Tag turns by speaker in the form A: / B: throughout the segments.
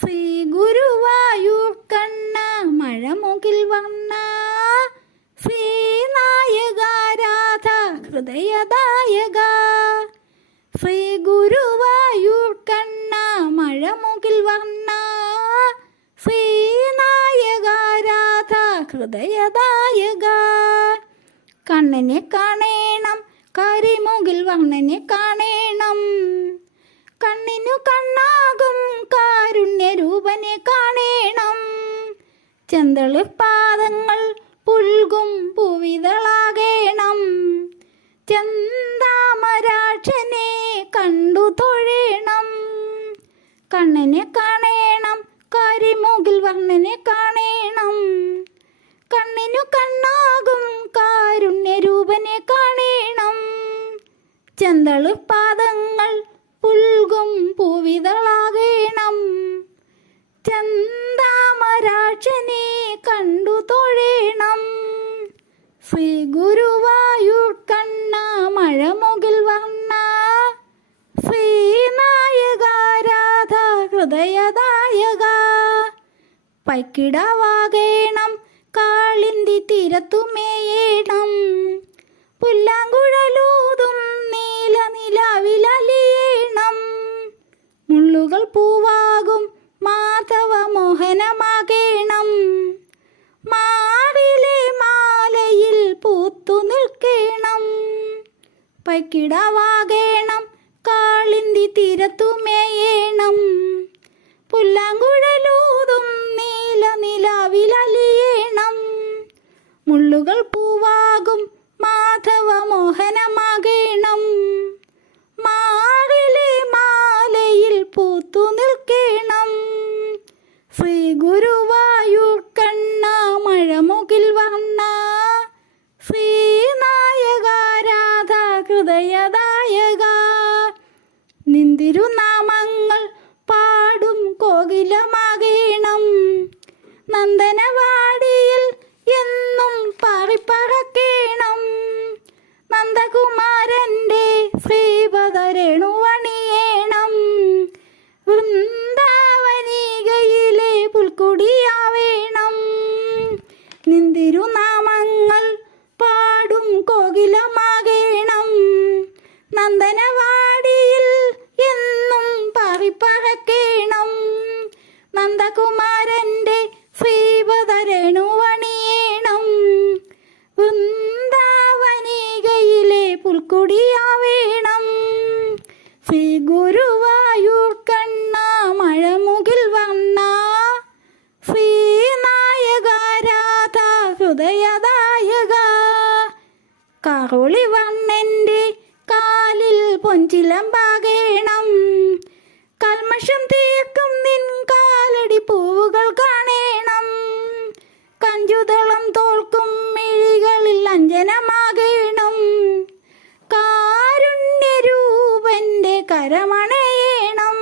A: ശ്രീ ഗുരുവായു കണ്ണ മഴമുകിൽ വണ്ണ ശ്രീ നായകാരാധ ഹൃദയദായക. ശ്രീ ഗുരുവായു കണ്ണ മഴമുകിൽ വണ്ണ ശ്രീ നായകാരാധ ഹൃദയദായക. കണ്ണനെ കാണേണം കരിമുകിൽ വർണനെ കാണേണം. കണ്ണിനു കണ്ണാകും കാരുണ്യരൂപനെ കാണേണം. ചെന്തളി പാദങ്ങൾ പുൽകും പൂവിതളാകേണം. ചെന്താമരാക്ഷനെ കണ്ടു തൊഴേണം. കണ്ണനെ കാണേണം കരിമുകിൽ വർണനെ കാണേണം. കണ്ണിനു കണ്ണാകും കാരുണ്യരൂപനെ കാണേണം. ചെന്തളു പാദങ്ങൾ പുൽകും പൂവിതളാകേണം ചന്താമരാക്ഷനെ കണ്ടു തൊഴേണം. ശ്രീ ഗുരുവായൂർ കണ്ണ മഴമുകിൽ വണ്ണ ശ്രീനായക രാധ ഹൃദയദായക പൈക്കിടവാകേണം കാളിന്തി തീരത്തുമേയേണം. പുല്ലാങ്കുഴലൂതും പൈക്കിടവാകേണം. കാളിന്തി തീരത്തുമേയേണം പുല്ലാങ്കുഴലൂതും നീല നിലാവിലലിയേണം. മുള്ളുകൾ പൂവാകും നിന്തിരുനാമങ്ങൾ പാടും കോകിലമാകേണം. നന്ദനവാടിയിൽ നന്ദകുമാരന്റെ ശ്രീപദരേണുവണിയേണം വൃന്ദാവനികയിലെ പുൽക്കുടിയാവേണം. ശ്രീ ഗുരുവായൂർ കണ്ണ മഴമുകിൽ വണ്ണ. ശ്രീനായക രാധ ഹൃദയദായക. കറുളി വണ്ണന്റെ കാലിൽ പൊഞ്ചിലമ്പാകേണം കൽമഷം കരമണയേണം.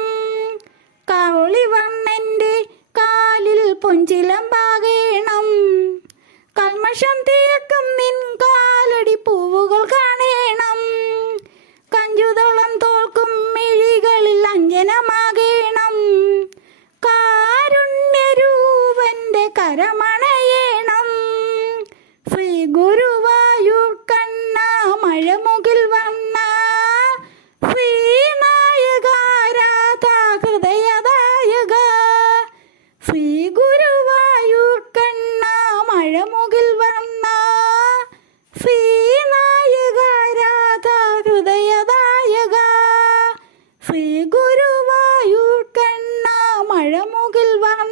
A: കൗളി വണ്ണന്റെ കാലിൽ പൊഞ്ചിലമ്പാകേണം. കൽമഷം തീർക്കും Mughal waren